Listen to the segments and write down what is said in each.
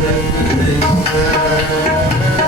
Thank you.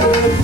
Thank you.